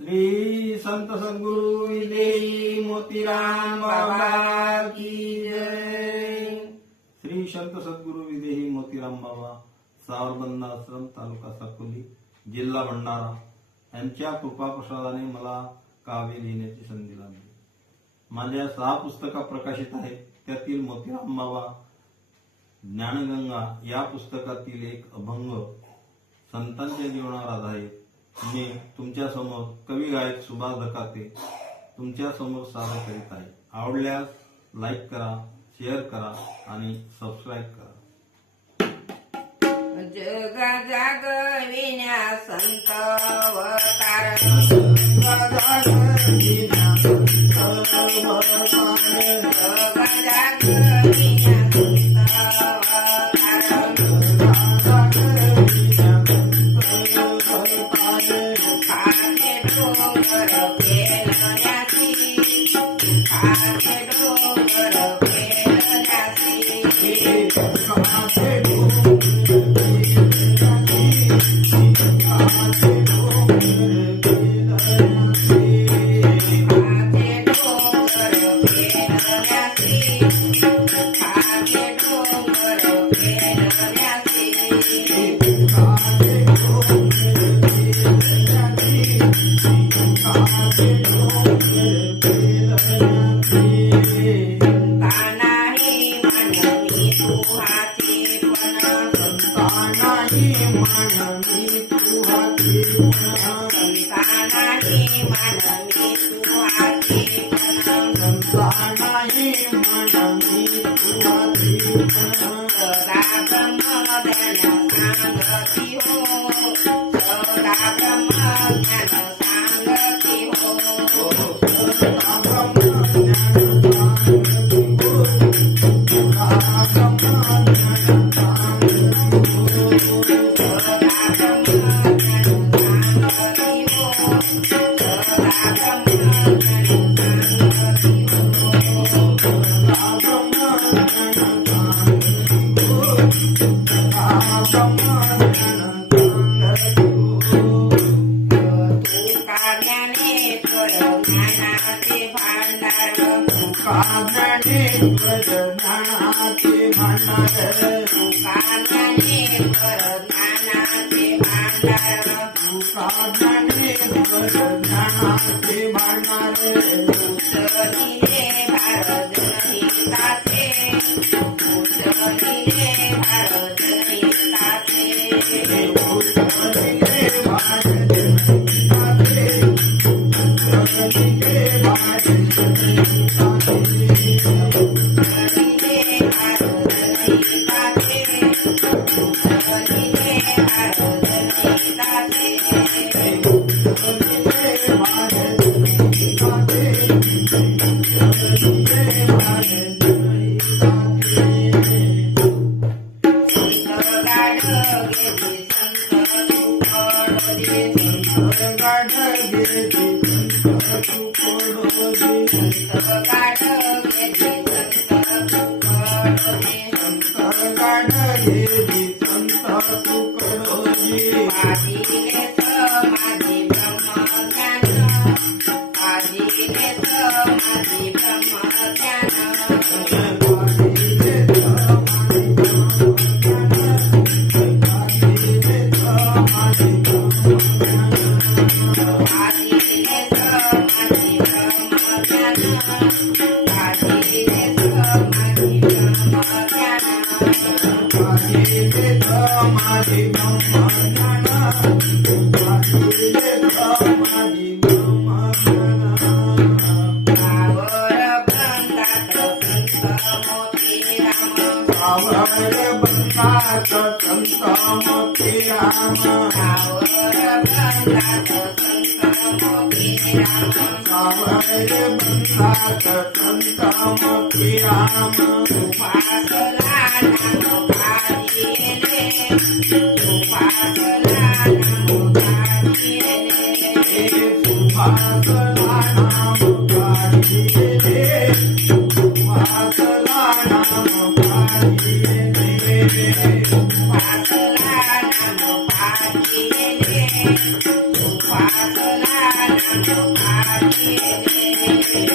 श्री संत सद्गुरु विदेही मोतीराम बाबा की जय। श्री संत सद्गुरु विदेही मोतीराम बाबा, सावरबंद आश्रम, तालुका साकोली, जिल्हा भंडारा यांच्या कृपाप्रसादाने मला काव्य लिहिण्याची संधी लाभली। माझ्या 6 पुस्तकं प्रकाशित आहेत। त्यातील मोतीराम बाबा ज्ञानगंगा या पुस्तकातील एक अभंग संतांच्या जीवनावर आधारित मी तुमच्या समोर कवी गायक सुभाष धकाते तुमच्या समोर सादर करीत आहे। आवडल्यास लाईक करा, शेअर करा आणि सबस्क्राईब करा। जग जागविण्या संत अवतार, जग जागविण्या संत Wow. रे